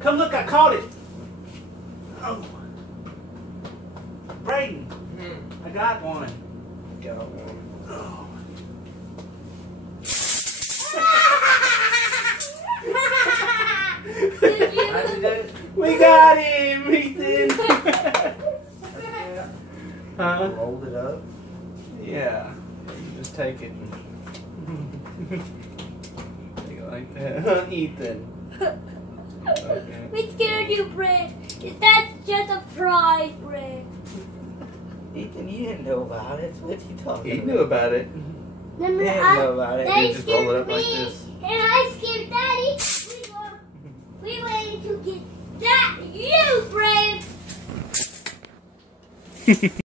Come look, I caught it. Oh. Brayden, I got one. Got one. Oh. How'd you do it? We got him, Ethan. Huh? Rolled it up. Yeah. You just take it. Take it like that. Ethan. Okay. We scared you, Brad. That's just a prize, Brad. Ethan, you didn't know about it. What you talking He about? knew about it. Remember, You didn't know about it. Daddy You just roll it scared up me, like this. and I scared Daddy. We waited to get that you, Brad.